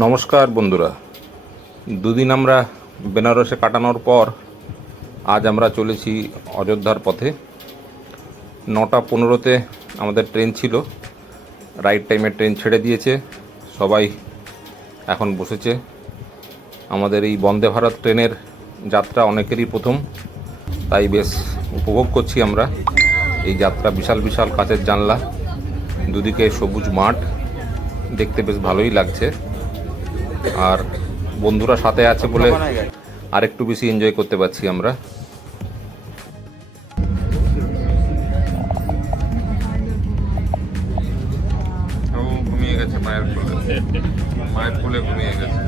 নমস্কার বন্ধুরা, দুদিন আমরা বেনারসে কাটানোর পর আজ আমরা চলেছি অযোধ্যার পথে। 9:15-তে আমাদের ট্রেন ছিল, রাইট টাইমে ট্রেন ছেড়ে দিয়েছে। সবাই এখন বসেছে। আমাদের এই বন্দে ভারত ট্রেনের যাত্রা অনেকেরই প্রথম, তাই বেশ উপভোগ করছি আমরা এই যাত্রা। বিশাল বিশাল কাচের জানলা, দুদিকে সবুজ মাঠ, দেখতে বেশ ভালোই লাগছে। আর বন্ধুরা সাথে আছে বলে আরেকটু বেশি এনজয় করতে পারছি আমরা। ঘুমিয়ে গেছে, মায়ের কোলে ঘুমিয়ে গেছে।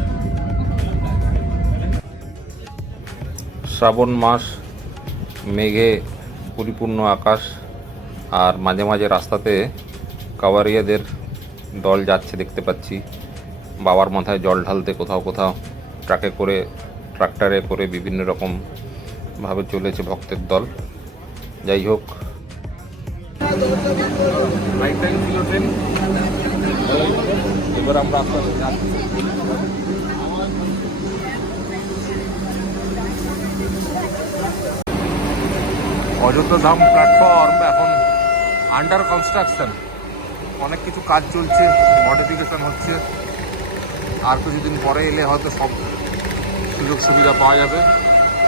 শ্রাবণ মাস, মেঘে পরিপূর্ণ আকাশ, আর মাঝে মাঝে রাস্তাতে কাওয়ারিয়াদের দল যাচ্ছে দেখতে পাচ্ছি। বাবার মাথায় জল ঢালতে কোথাও কোথাও ট্রাকে করে, ট্রাক্টরে করে বিভিন্ন রকমভাবে চলেছে ভক্তের দল। যাই হোক, এবার আমরা আস্তে আস্তে যাচ্ছি। অযোধ্যা ধাম প্ল্যাটফর্ম এখন আন্ডার কনস্ট্রাকশন, অনেক কিছু কাজ চলছে, মডিফিকেশন হচ্ছে। আর কিছুদিন পরে এলে হয়তো সব সুযোগ সুবিধা পাওয়া যাবে।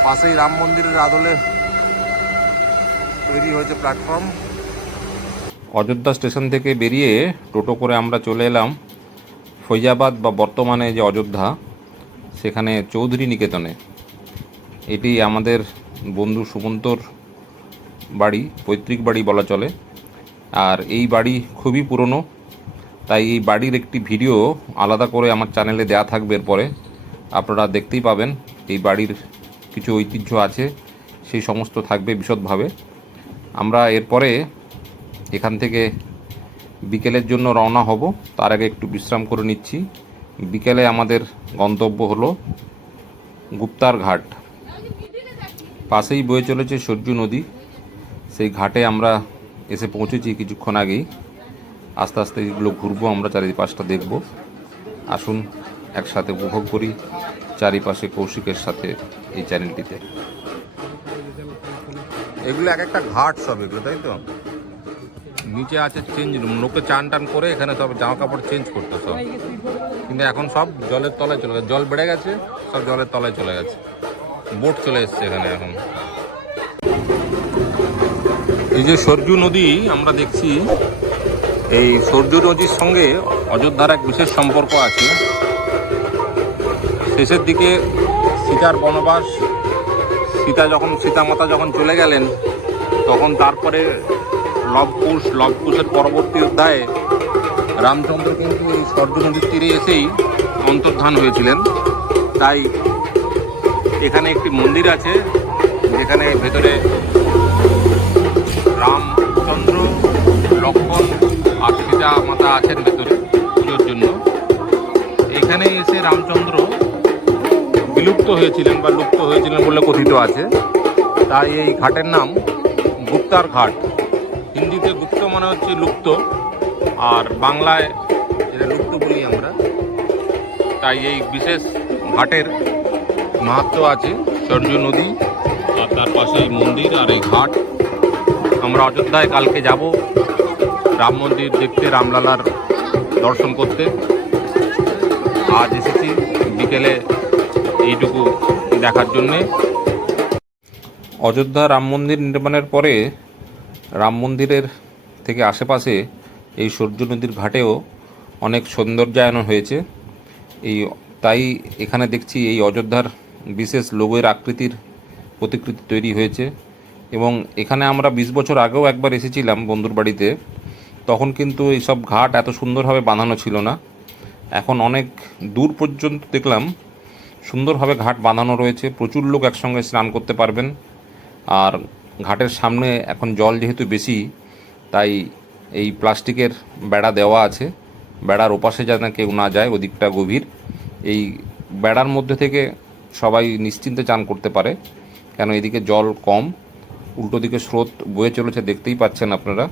পাশেই রাম মন্দিরের আদলে তৈরি হয়েছে প্ল্যাটফর্ম। অযোধ্যা স্টেশন থেকে বেরিয়ে টোটো করে আমরা চলে এলাম ফৈজাবাদ, বা বর্তমানে যে অযোধ্যা, সেখানে চৌধুরী নিকেতনে। এটি আমাদের বন্ধু সুমন্তর বাড়ি, পৈতৃক বাড়ি বলা চলে। আর এই বাড়ি খুবই পুরনো, তাই এই বাড়ির একটি ভিডিও আলাদা করে আমার চ্যানেলে দেয়া থাকবে। এরপরে আপনারা দেখতেই পাবেন এই বাড়ির কিছু ঐতিহ্য আছে, সেই সমস্ত থাকবে বিশদভাবে। আমরা এরপরে এখান থেকে বিকেলের জন্য রওনা হব। তার আগে একটু বিশ্রাম করে নিচ্ছি। বিকেলে আমাদের গন্তব্য হলো গুপ্তার ঘাট। পাশেই বয়ে চলেছে সরজু নদী, সেই ঘাটে আমরা এসে পৌঁছেছি কিছুক্ষণ আগেই। আস্তে আস্তে এগুলো ঘুরবো, আমরা চারিপাশটা দেখব। আসুন একসাথে উপভোগ করি চারিপাশে কৌশিকের সাথে এই চ্যানেলটিতে। এগুলো এক একটা ঘাট সব এগুলো, তাই তো? নিচে আছে চেঞ্জ রুম, লোকে চান টান করে এখানে সব জামা কাপড় চেঞ্জ করতো সব, কিন্তু এখন সব জলের তলায় চলে গেছে। জল বেড়ে গেছে, সব জলের তলায় চলে গেছে। বোট চলে এসছে এখানে এখন। এই যে সরজু নদী আমরা দেখছি, এই সরজু নদীর সঙ্গে অযোধ্যার এক বিশেষ সম্পর্ক আছে। শেষের দিকে সীতার বনবাস, সীতামাতা যখন চলে গেলেন, তখন তারপরে লবকুশের পরবর্তী অধ্যায়ে রামচন্দ্র কিন্তু এই সরজু নদীর তীরে এসেই অন্তর্ধান হয়েছিলেন। তাই এখানে একটি মন্দির আছে, যেখানে ভেতরে রামচন্দ্র, লক্ষ্মণ আর সীতা মাতা আছেন ভেতরে পুজোর জন্য। এখানে এসে রামচন্দ্র বিলুপ্ত হয়েছিলেন বা লুপ্ত হয়েছিলেন বলে কথিত আছে। তাই এই ঘাটের নাম গুপ্তার ঘাট। হিন্দিতে গুপ্ত মানে হচ্ছে লুপ্ত, আর বাংলায় এটা লুপ্ত বলি আমরা। তাই এই বিশেষ ঘাটের মাহাত্ম্য আছে। সরজু নদী আর তার পাশে এই মন্দির আর এই ঘাট। আমরা অযোধ্যায় কালকে যাব রাম মন্দির দেখতে, রামলালার দর্শন করতে। আজ এসেছি বিকেলে এইটুকু দেখার জন্যে। অযোধ্যা রাম মন্দির নির্মাণের পরে রাম মন্দিরের থেকে আশেপাশে এই সরজু নদীর ঘাটেও অনেক সৌন্দর্যায়ন হয়েছে। তাই এখানে দেখছি এই অযোধ্যার বিশেষ লোগোর আকৃতির প্রতিকৃতি তৈরি হয়েছে। এবং এখানে আমরা 20 বছর আগেও একবার এসেছিলাম বন্ধুর বাড়িতে, তখন কিন্তু এইসব ঘাট এত সুন্দরভাবে বাঁধানো ছিল না। এখন অনেক দূর পর্যন্ত দেখলাম সুন্দরভাবে ঘাট বাঁধানো রয়েছে, প্রচুর লোক একসঙ্গে স্নান করতে পারবেন। আর ঘাটের সামনে এখন জল যেহেতু বেশি, তাই এই প্লাস্টিকের বেড়া দেওয়া আছে। বেড়ার ওপাশে যেন কেউ না যায়, ওদিকটা গভীর। এই বেড়ার মধ্যে থেকে সবাই নিশ্চিন্তে চান করতে পারে, কেন এদিকে জল কম। উল্টো দিকে স্রোত বয়ে চলেছে, দেখতেই পাচ্ছেন আপনারা।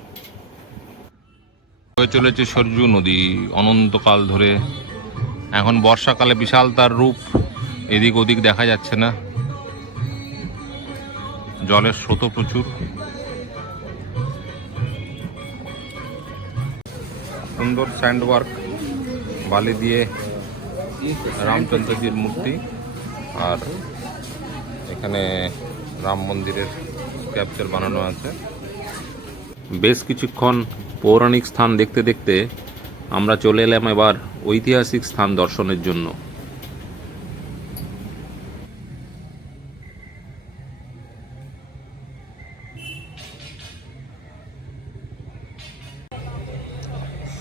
বয়ে চলেছে সরজু নদী অনন্তকাল ধরে এখন বর্ষাকালে বিশাল তার রূপ এদিক ওদিক দেখা যাচ্ছে না, জলের স্রোতও প্রচুর। সুন্দর স্যান্ড ওয়ার্ক, বালি দিয়ে রামচন্দ্রজির মূর্তি, আর এখানে রাম মন্দিরের ক্যাপচার বানানো আছে। বেশ কিছুক্ষণ পৌরাণিক স্থান দেখতে দেখতে আমরা চলে এলাম এবার ঐতিহাসিক স্থান দর্শনের জন্য।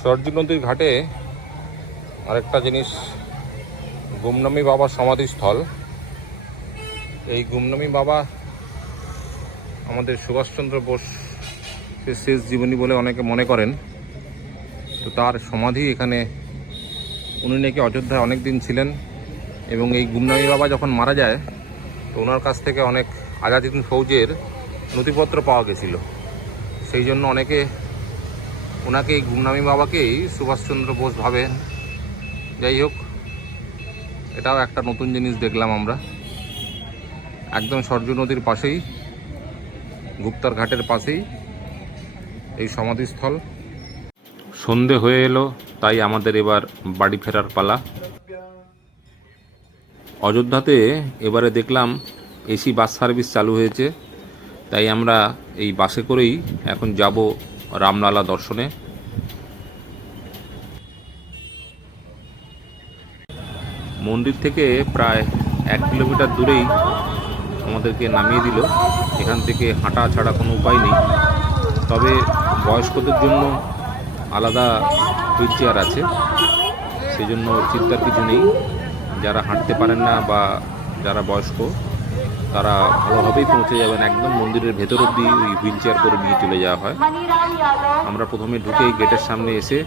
সরজু নদীর ঘাটে আরেকটা জিনিস, গুমনামী বাবার সমাধিস্থল। এই গুমনামী বাবা আমাদের সুভাষচন্দ্র বোস শেষ জীবনী বলে অনেকে মনে করেন। তো তার সমাধি এখানে, উনি নাকি অযোধ্যায় অনেক দিন ছিলেন, এবং এই গুমনামী বাবা যখন মারা যায় তো ওনার কাছ থেকে অনেক আজাদিন ফৌজের নথিপত্র পাওয়া গেছিল। সেই জন্য অনেকে ওনাকে, এই গুমনামী বাবাকেই সুভাষচন্দ্র বোস ভাবেন। যাই হোক, এটাও একটা নতুন জিনিস দেখলাম আমরা। একদম সরজু নদীর পাশেই, গুপ্তার ঘাটের পাশেই এই সমাধিস্থল। সন্ধে হয়ে এলো, তাই আমাদের এবার বাড়ি ফেরার পালা। অযোধ্যাতে এবারে দেখলাম এসি বাস সার্ভিস চালু হয়েছে, তাই আমরা এই বাসে করেই এখন যাব রামলালা দর্শনে। মন্দির থেকে প্রায় 1 কিলোমিটার দূরেই আমাদেরকে নামিয়ে দিল। এখান থেকে হাঁটা ছাড়া কোনো উপায় নেই, তবে বয়স্কদের জন্য আলাদা হুইল চেয়ার আছে, সেই জন্য চিন্তার কিছু নেই। যারা হাঁটতে পারেন না বা যারা বয়স্ক, তারা ভালোভাবেই পৌঁছে যাবেন। একদম মন্দিরের ভেতর অবধি ওই হুইল চেয়ার করে নিয়ে চলে যাওয়া হয়। আমরা প্রথমে ঢুকেই গেটের সামনে এসে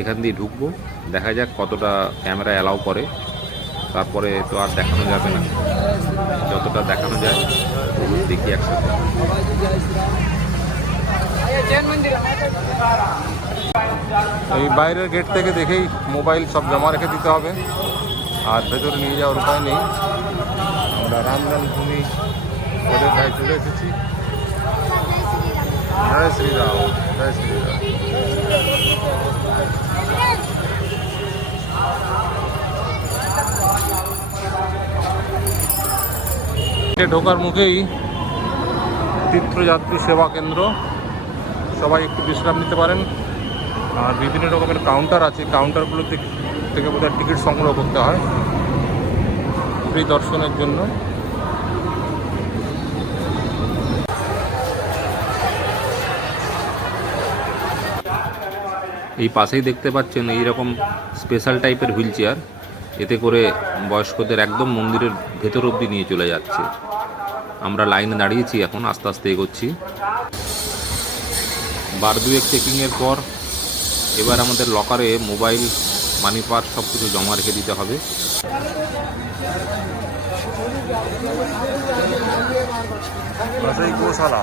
এখান দিয়ে ঢুকবো, দেখা যাক কতটা ক্যামেরা অ্যালাউ করে। তারপরে তো আর দেখানো যাবে না, যতটা দেখানো যায় দেখি একসাথে। এই বাইরের গেট থেকে দেখেই মোবাইল সব জমা রেখে দিতে হবে, আর ভেতরে নিয়ে যাওয়ার উপায় নেই। আমরা রামলাল ভূমি অযোধ্যায় চলে এসেছি। জয় শ্রীরাম, জয় শ্রীরাম। ঢোকার মুখেই তীর্থযাত্রী সেবা কেন্দ্র, সবাই একটু বিশ্রাম নিতে পারেন। আর বিভিন্ন রকমের কাউন্টার আছে, কাউন্টারগুলো থেকে বোধহয় টিকিট সংগ্রহ করতে হয় ফ্রি দর্শনের জন্য। এই পাশেই দেখতে পাচ্ছেন এইরকম স্পেশাল টাইপের হুইল চেয়ার, এতে করে বয়স্কদের একদম মন্দিরের ভেতর অবধি নিয়ে চলে যাচ্ছে। আমরা লাইনে দাঁড়িয়েছি, এখন আস্তে আস্তে এগোচ্ছি। 12 চেকিংয়ের পর এবার আমাদের লকারে মোবাইল, মানি পার্স সব কিছু জমা রেখে দিতে হবে। গোশালা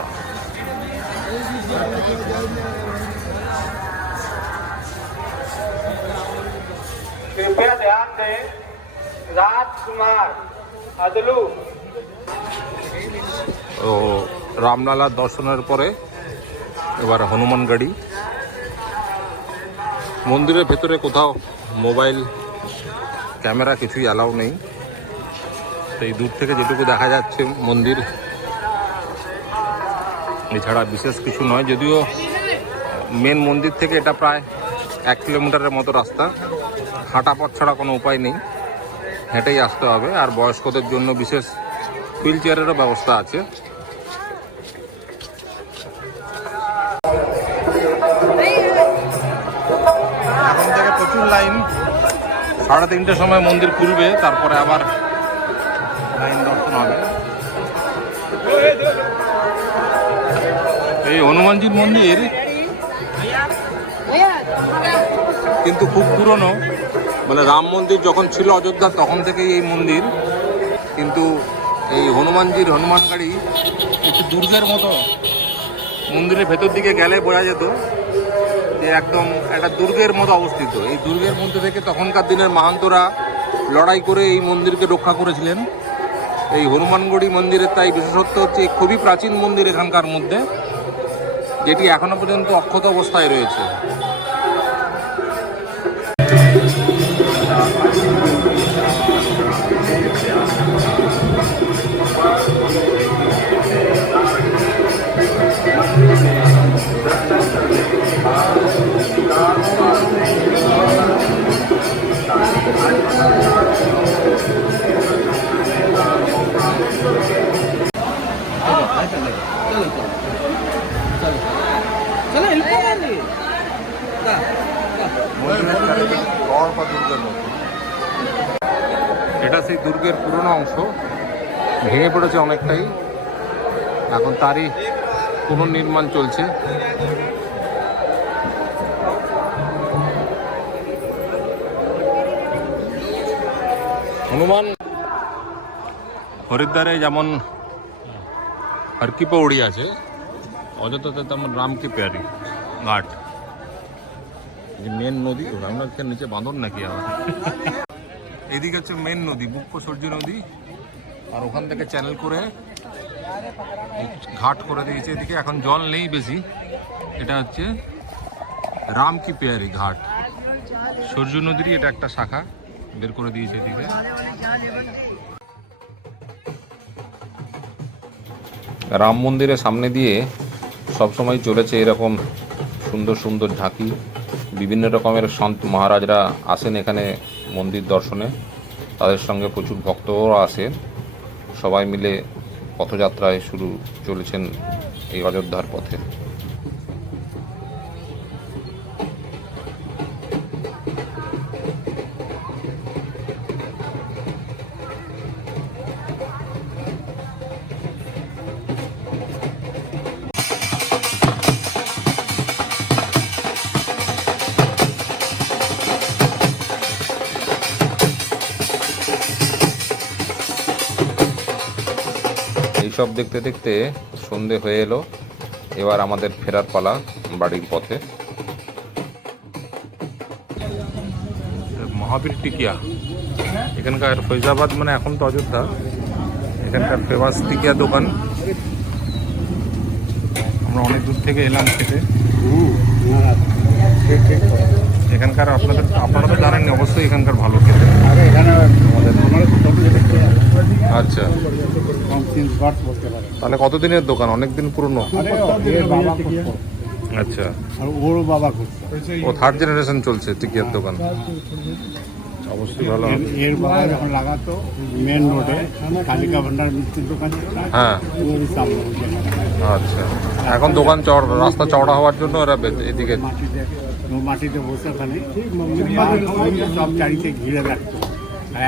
कृपया ध्यान दें, राजकुमार अदलू। ও রামলালা দর্শনের পরে এবার হনুমান গাড়ি। মন্দিরের ভেতরে কোথাও মোবাইল, ক্যামেরা কিছুই অ্যালাউ নেই। সেই দূর থেকে যেটুকু দেখা যাচ্ছে মন্দির, এছাড়া বিশেষ কিছু নয়। যদিও মেন মন্দির থেকে এটা প্রায় 1 কিলোমিটারের মতো রাস্তা, হাঁটা পথ ছাড়া কোনো উপায় নেই, হেঁটেই আসতে হবে। আর বয়স্কদের জন্য বিশেষ হুইল চেয়ারেরও ব্যবস্থা আছে। এখন থেকে প্রচুর লাইন, 3:30টার সময় মন্দির খুলবে, তারপরে আবার লাইন দর্শন হবে। এই হনুমানজির মন্দির কিন্তু খুব পুরনো, মানে রাম মন্দির যখন ছিল অযোধ্যা তখন থেকেই এই মন্দির। কিন্তু এই হনুমানজির হনুমান গাড়ি একটু দুর্গের মতো, মন্দিরের ভেতর দিকে গেলে বোঝা যেত যে যে একদম একটা দুর্গের মতো অবস্থিত। এই দুর্গের মধ্যে থেকে তখনকার দিনের মাহান্তরা লড়াই করে এই মন্দিরকে রক্ষা করেছিলেন। এই হনুমানগড়ি মন্দিরের তাই বিশেষত্ব হচ্ছে খুবই প্রাচীন মন্দির এখানকার মধ্যে, যেটি এখনো পর্যন্ত অক্ষত অবস্থায় রয়েছে। এটা সেই দুর্গের পুরনো অংশ, ভেঙে পড়েছে অনেকটাই, এখন তারই পুনর্নির্মাণ চলছে। হনুমান হরিদ্বারে যেমন হর কি পৌড়ি আছে, অযোধ্যাতে তেমন রাম কি প্যারি ঘাট। যে মেন নদী, রামনাথের নিচে বাঁধন নাকি আবার। এদিকে হচ্ছে মেন নদী, বুক্কো সূর্য নদী, আর ওখান থেকে চ্যানেল করে ঘাট করে দিয়েছে এদিকে। এখন জল নেই বেশি। এটা হচ্ছে রাম কি পেয়ারি ঘাট, সূর্য নদীরই এটা একটা শাখা বের করে দিয়েছে এদিকে। রাম মন্দিরের সামনে দিয়ে সবসময় চলেছে এরকম সুন্দর সুন্দর ঝাঁকি। বিভিন্ন রকমের সন্ত মহারাজরা আসেন এখানে মন্দির দর্শনে, তাদের সঙ্গে প্রচুর ভক্তও আসেন। সবাই মিলে পথযাত্রায় শুরু চলেছেন এই অযোধ্যার পথে। এইসব দেখতে দেখতে সন্ধে হয়ে এলো। এবার আমাদের ফেরার পালা বাড়ির পথে। মহাবীর টিকিয়া এখানকার, ফৈজাবাদ মানে এখন তো অযোধ্যা, এখানকার ফেমাস টিকিয়া দোকান। আমরা অনেক দূর থেকে এলাম খেতে। এখানকার আপনারা তো জানেন অবশ্যই এখানকার ভালো খেতে। আচ্ছা, তাহলে কতদিনের দোকান? অনেকদিন পুরনো। আচ্ছা, ও থার্ড জেনারেশন চলছে টিকিয়ার দোকান, অবশ্যই ভালো। এর বাবা যখন লাগাতো মেন রোডে কালিকা ভান্ডার মিষ্টির দোকান, হ্যাঁ আচ্ছা, এখন দোকান রাস্তা চওড়া হওয়ার জন্য ওরা এদিকে মাটিতে বসে ওখানে সব চারিতে ঘিরে রাখতো।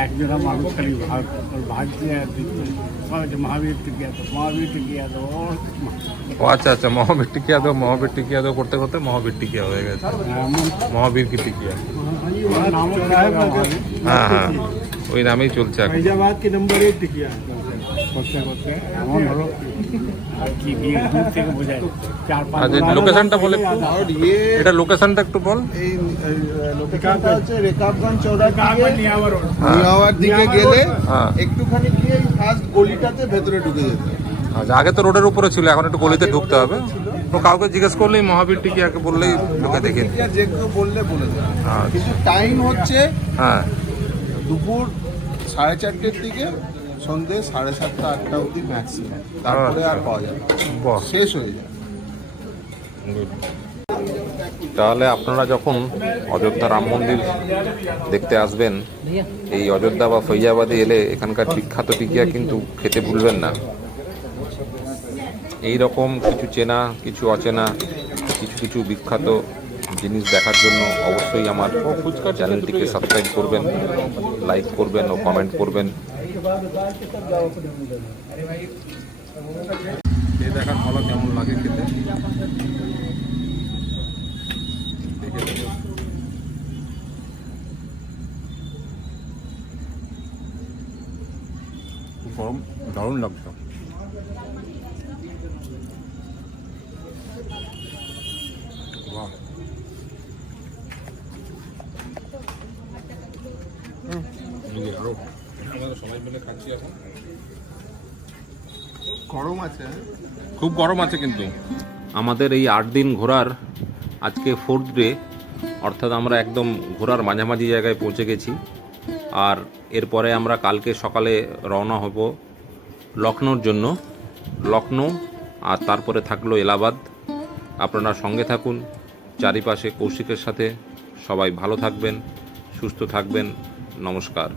একজনা মানুষ খালি ভাজছে আর দিচ্ছে মহাবীর টিকিয়া দো, মহাবীর টিকিয়া দো। ও আচ্ছা আচ্ছা, মহাবীর টিকিয়া দো, মহাবীর টিকিয়া দো করতে করতে মহাবীর টিকিয়া হয়ে গেছে, মহাবীর কি টিকিয়া। হ্যাঁ হ্যাঁ, ওই নামেই চলছে এখন। फैजाबाद की नंबर 1 टिकिया করতে করতে এমন হলো আর কি দিয়ে দূর থেকে বোঝায় 4-5। আচ্ছা, লোকেশনটা বলে, এটা লোকেশনটা একটু বল। এই লোকেশনটা হচ্ছে রেকাবগঞ্জ নিয়াওয়ার দিকে গেলে একটুখানি গিয়ে ফার্স্ট গলিটাতে ভেতরে ঢুকে যেতে। আচ্ছা, আগে তো রোডের উপরে ছিল, এখন একটু গলিতে ঢুকতে হবে। তো কাউকে জিজ্ঞেস করলেই মহাবীর টিকিয়াকে বললেই লোকে দেখে যে কেউ বললে বলে দেবে। কিন্তু টাইম হচ্ছে হ্যাঁ দুপুর 4:30-র দিকে সন্ধ্যে 7:30-8টা অবধি ম্যাক্সিমাম, তারপরে আর পাওয়া যাবে, শেষ হয়ে যায়। তাহলে আপনারা যখন অযোধ্যা রাম মন্দির দেখতে আসবেন, এই অযোধ্যা বা ফৈজাবাদে এলে এখানকার বিখ্যাত টিকিয়া কিন্তু খেতে ভুলবেন না। এই রকম কিছু চেনা, কিছু অচেনা, কিছু কিছু বিখ্যাত জিনিস দেখার জন্য অবশ্যই আমার চ্যানেলটিকে সাবস্ক্রাইব করবেন, লাইক করবেন ও কমেন্ট করবেন। এই দেখার ফল কেমন লাগে খেতে গরম, দারুণ লাগছে। বাহ। আমরা সবাই মিলে খাচ্ছি এখন। গরম আছে, হ্যাঁ? খুব গরম আছে কিন্তু। আমাদের এই 8 দিন ঘোরার আজকে 4th ডে, অর্থাৎ আমরা একদম ঘোরার মাঝামাঝি জায়গায় পৌঁছে গেছি। আর এরপরে আমরা কালকে সকালে রওনা হব লখনৌর জন্য। লখনৌ আর তারপরে থাকলো এলাহাবাদ। আপনারা সঙ্গে থাকুন চারিপাশে কৌশিকের সাথে। সবাই ভালো থাকবেন, সুস্থ থাকবেন। নমস্কার।